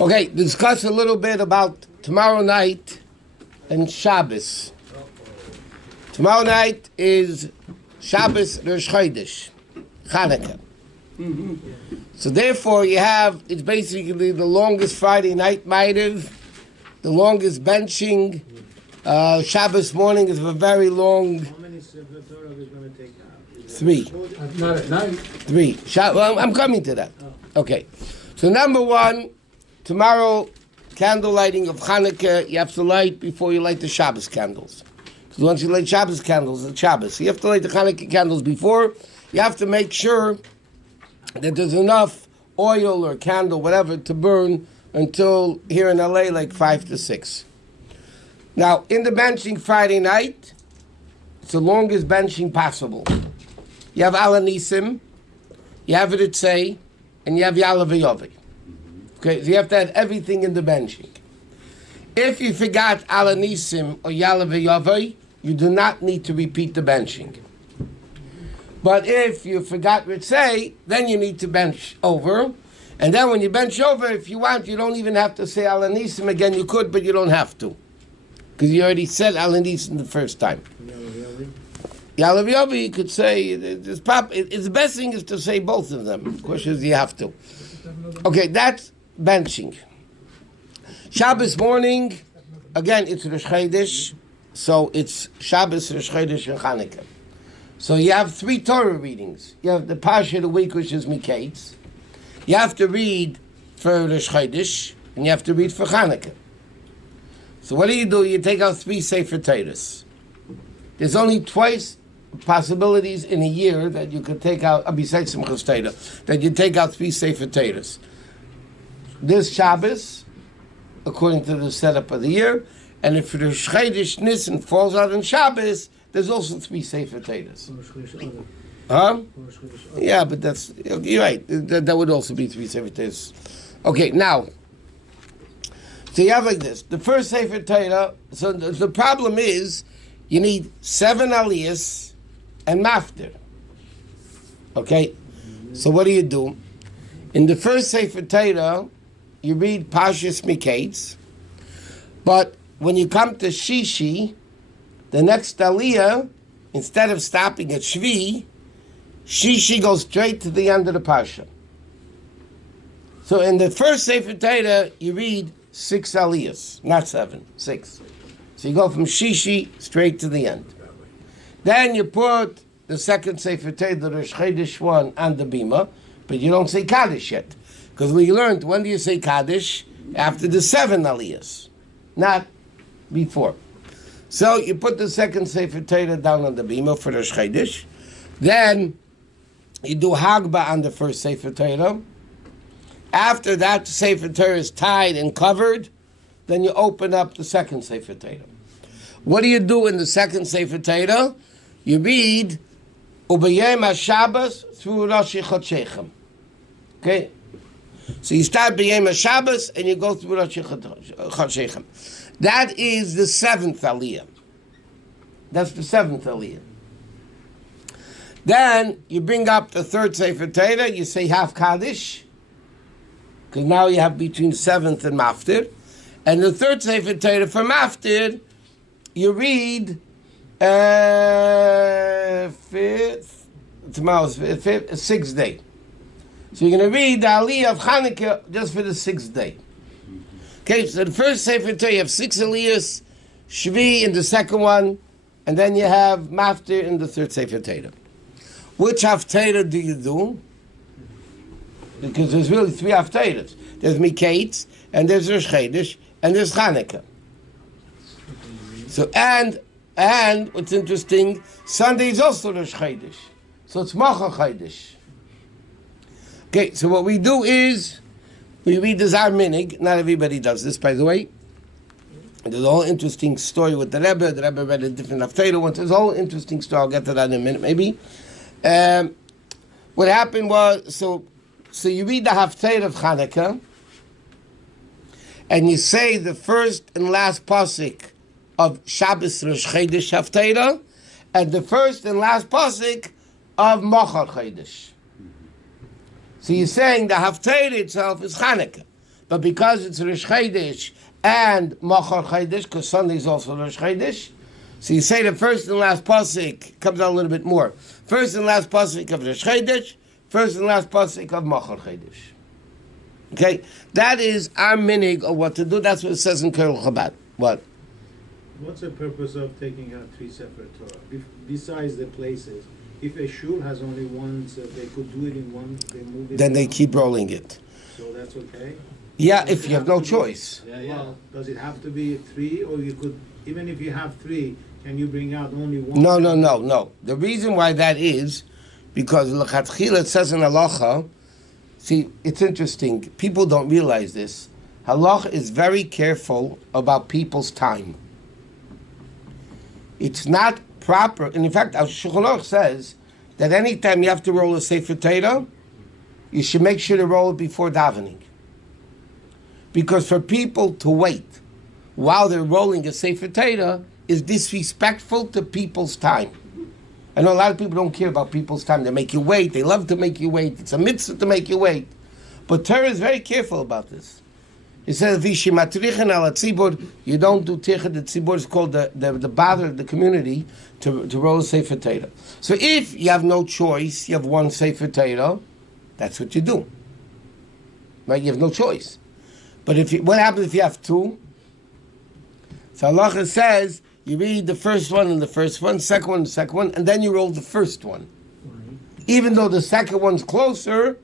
Okay, discuss a little bit about tomorrow night and Shabbos. Tomorrow night is Shabbos Rosh Chodesh, Chanukah. So therefore it's basically the longest Friday night ma'ariv, the longest benching. Shabbos morning is a very long. How many Sefer Torah are we going to take out? 3. Not at night. 3. Well, I'm coming to that. Okay. So number 1, tomorrow, candle lighting of Chanukah, you have to light before you light the Shabbos candles. Because once you light Shabbos candles, it's Shabbos. So you have to light the Chanukah candles before. You have to make sure that there's enough oil or candle, whatever, to burn until here in LA, like 5 to 6. Now, in the benching Friday night, it's the longest benching possible. You have Ala Nisim, you have Ritzei, and you have Yala V'Yovi. Okay, so you have to have everything in the benching. If you forgot Ala Nisim or Yala V'Yovi, you do not need to repeat the benching. But if you forgot Ritzei, then you need to bench over. And then when you bench over, if you want, you don't even have to say Ala Nisim again. You could, but you don't have to. Because you already said Ala Nisim the first time. Yala V'Yovi, you could say, it's the best thing is to say both of them. The question is, you have to. Okay, that's benching. Shabbos morning, again, it's Rosh Chodesh, so it's Shabbos, Rosh Chodesh, and Chanukah. So you have 3 Torah readings. You have the Parsha of the week, which is Miketz. You have to read for Rosh Chodesh, and you have to read for Chanukah. So what do? You take out 3 Sefer Torahs. There's only twice possibilities in a year that you could take out, besides Simchas Torah, that you take out 3 Sefer Torahs. This Shabbos, according to the setup of the year, and if Rosh Chodesh Nisan falls out on Shabbos, there's also 3 Sefer Torahs. Huh? Yeah, but you're right. That would also be 3 Sefer Torahs. Okay, now, so you have like this. The first Sefer Torah, so the problem is, you need 7 aliyahs and maftir. Okay? So what do? In the first Sefer Torah, you read Parshas Miketz, but when you come to Shishi, the next aliyah, instead of stopping at Shvi, Shishi goes straight to the end of the Parsha. So in the first Sefer Torah, you read 6 aliyahs, not 7, 6. So you go from Shishi straight to the end. Then you put the second Sefer Torah, the Rosh Chodesh one, on the bima, but you don't say Kaddish yet. Because we learned, when do you say Kaddish? After the 7 aliyahs, not before. So you put the second Sefer Torah down on the bima for Rosh Chodesh. Then you do Hagba on the first Sefer Torah. After that Sefer Torah is tied and covered, then you open up the second Sefer Torah. What do you do in the second Sefer Torah? You read Ubeyem HaShabbos through Rosh Chodshechem. Okay? So you start B'yem HaShabbos and you go through Rosh Chodshechem. That is the 7th aliyah. That's the 7th aliyah. Then you bring up the third Sefer Torah, you say half Kaddish, because now you have between 7th and Maftir. And the third Sefer Torah for Maftir, you read tomorrow's 6th day. So you're going to read the Aliyah of Chanukah just for the 6th day. Okay, so the first Sefer Torah, you have 6 Aliyahs, Shvi in the second one, and then you have Maftir in the third Sefer Torah. Which Haftarah do you do? Because there's really 3 Haftarahs. There's Miketz, and there's Rosh Chodesh, and there's Chanukah. So, and what's interesting, Sunday is also Rosh Chodesh. So it's Mocha Chodesh. Okay, so what we do is, we read the Zar Minig. Not everybody does this, by the way. There's a whole interesting story with the Rebbe. The Rebbe read a different Haftarah once. There's a whole interesting story. I'll get to that in a minute, maybe. What happened was, so you read the Haftarah of Chanukah, and you say the first and last pasuk of Shabbos Rosh Chodesh Haftarah, and the first and last pasuk of Mochar Chodesh. So you're saying the Haftarah itself is Chanukah, But because it's Rosh Chodesh and Machar Chodesh, because Sunday is also Rosh Chodesh, so you say the first and last pasuk comes out a little bit more. First and last pasuk of Rosh Chodesh, first and last pasuk of Machar Chodesh. Okay, that is our minig of what to do. That's what it says in Kerel Chabad. What? What's the purpose of taking out 3 separate Torah? Besides the places, if a shul has only one, so they could do it in one, they move it. Then they down. keep rolling it. So that's okay? Yeah, Does if it you have have no to be- choice. Well, does it have to be 3, or you could, even if you have 3, can you bring out only one? No. The reason why that is because l'chatchila it says in halacha. See, it's interesting. People don't realize this. Halacha is very careful about people's time. It's not proper, and in fact, our Shulchan Aruch says that anytime you have to roll a Sefer Torah, you should make sure to roll it before davening. Because for people to wait while they're rolling a Sefer Torah is disrespectful to people's time. I know a lot of people don't care about people's time. They make you wait. They love to make you wait. It's a mitzvah to make you wait. But Torah is very careful about this. It says, "Vishimatrichen ala tzibur." You don't do tichet. The tzibur is called the bother of the community to roll a Sefer Torah. So if you have no choice, you have one Sefer Torah, that's what you do. Right? You have no choice. But what happens if you have 2? So halacha says you read the first one and the first one, second one, the second one, and then you roll the first one. Even though the second one's closer,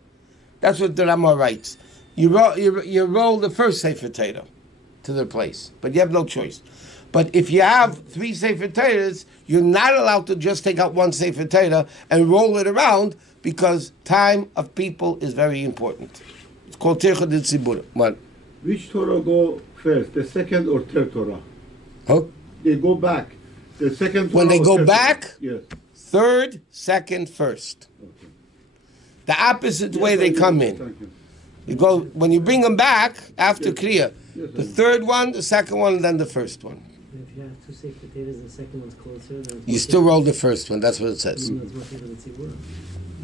that's what the Rama writes. You roll the first Sefer Torah to their place, but you have no choice. But if you have 3 Sefer Torahs, you're not allowed to just take out one Sefer Torah and roll it around because time of people is very important. It's called Tircha de Tzibur. What? Which Torah go first, the second or third Torah? Huh? They go back. The second Torah When they or go third back, Torah? Yes. third, second, first. Okay. The opposite way Yes, they I come know. in. Thank you. You go when you bring them back after Yes. Kriya. Yes, The I know. third one, the second one, and then the first one. If you have 2 safe potatoes and the second one's closer, then You still roll the first one. That's what it says. It's more favorite than tzibur.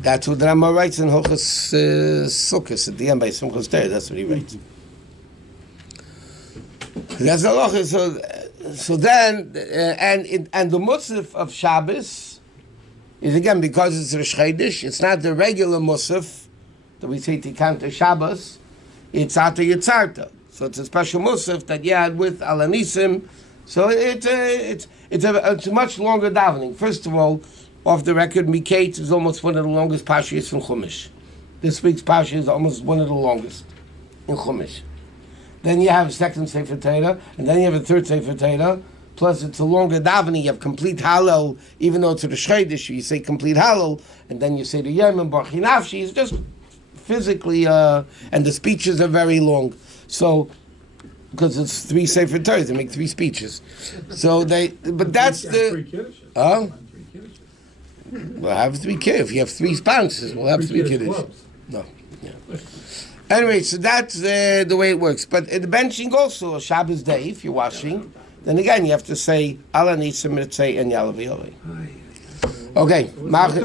That's what the Rama writes in Hochas Sukkos at the end by Simchas Torah. That's what he writes. That's the halacha. So then, and the musaf of Shabbos is again because it's Rosh Chodesh. It's not the regular musaf that we say Tikanta Shabbos. It's Ata Yitzarta. So it's a special musaf that you had with Alanisim. So it's a much longer davening. First of all, off the record, Miketz is almost one of the longest pashas in Chumash. This week's pasha is almost one of the longest in Chumash. Then you have a second Sefer Torah, and then you have a third Sefer Torah. Plus, it's a longer davening. You have complete Hallel, even though it's a Rosh Chodesh, you say complete Hallel, and then you say the Yemen Baruch Nafshi. It's just physically, and the speeches are very long. So, because it's 3 Sefer Torahs, they make 3 speeches. So but that's the. We'll have 3 kids. If you have 3 spouses, we'll have 3 kiddush. No. Yeah. Anyway, so that's the way it works. But the benching also, a Shabbos day, if you're washing, then again you have to say, Ala Nisa Mitzay and Yalavi. Okay.